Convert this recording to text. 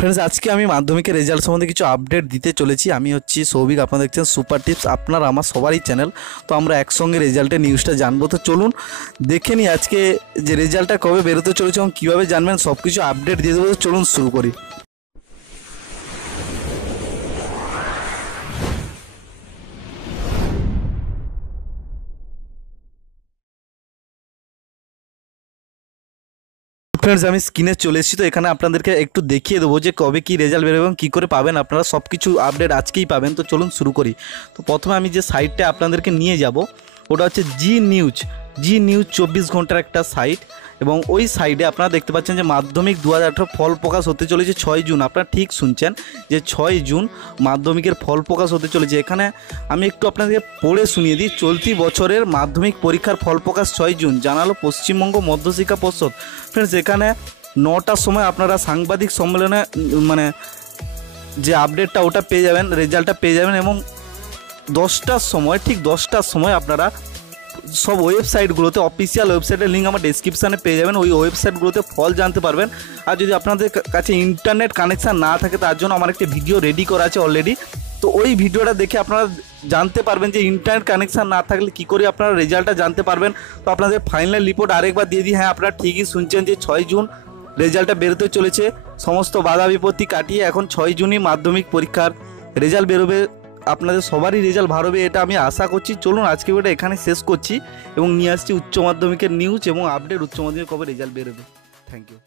Friends, আজকে আমি মাধ্যমিকের রেজাল্ট সম্বন্ধে কিছু আপডেট দিতে চলেছি। আমি হচ্ছি সৌভিক, আপনারা দেখছেন সুপার টিপস, আপনার আমার সবারই চ্যানেল। তো আমরা একসঙ্গে রেজাল্টের নিউজটা জানবো। তো চলুন দেখে নিই আজকে যে রেজাল্টটা কবে বেরোতে চলেছে এবং কীভাবে জানবেন সব কিছু আপডেট দিয়ে দেবো। তো চলুন শুরু করি। ফ্রেন্ডস, আমি স্ক্রিনে চলে এসেছি। তো এখানে আপনাদেরকে একটু দেখিয়ে দেবো যে কবে কী রেজাল্ট বেরোবে এবং কী করে পাবেন। আপনারা সব কিছু আপডেট আজকেই পাবেন। তো চলুন শুরু করি। তো প্রথমে আমি যে সাইটটা আপনাদেরকে নিয়ে যাব ওটা হচ্ছে জি নিউজ 24 ঘন্টার একটা সাইট। এবং ওই সাইডে আপনারা দেখতে পাচ্ছেন যে মাধ্যমিক 2018 ফল প্রকাশ হতে চলেছে 6 জুন। আপনারা ঠিক শুনছেন যে 6 জুন মাধ্যমিকের ফল প্রকাশ হতে চলেছে। এখানে আমি একটু আপনাদেরকে পড়ে শুনিয়ে দিই। চলতি বছরের মাধ্যমিক পরীক্ষার ফল প্রকাশ 6 জুন জানালো পশ্চিমবঙ্গ মধ্যশিক্ষা পর্ষদ। ফ্রেন্ডস, এখানে 9টার সময় আপনারা সাংবাদিক সম্মেলনে যে আপডেটটা ওটা পেয়ে যাবেন, রেজাল্টটা পেয়ে যাবেন। এবং 10টার সময়, ঠিক 10টার সময় আপনারা সব ওয়েবসাইটগুলোতে, অফিসিয়াল ওয়েবসাইটের লিঙ্ক আমার ডেসক্রিপশানে পেয়ে যাবেন। ওই ওয়েবসাইটগুলোতে ফল জানতে পারবেন। আর যদি আপনাদের কাছে ইন্টারনেট কানেকশান না থাকে, তার জন্য আমার একটি ভিডিও রেডি করা আছে অলরেডি। তো ওই ভিডিওটা দেখে আপনারা জানতে পারবেন যে ইন্টারনেট কানেকশান না থাকলে কী করে আপনারা রেজাল্টটা জানতে পারবেন। তো আপনাদের ফাইনাল রিপোর্ট আরেকবার দিয়ে দিই। হ্যাঁ, আপনারা ঠিকই শুনছেন যে 6 জুন রেজাল্টটা বেরোতে চলেছে। সমস্ত বাধা বিপত্তি কাটিয়ে এখন 6 জুনই মাধ্যমিক পরীক্ষার রেজাল্ট বেরোবে। আপনাদের সবারই রেজাল্ট ভালো হবে এটা আমি আশা করছি। চলুন আজকে ভিডিওটা এখানে শেষ করছি এবং নিয়ে আসছি উচ্চ মাধ্যমিকের নিউজ এবং আপডেট, উচ্চ মাধ্যমিক কবে রেজাল্ট বেরোবে। Thank you.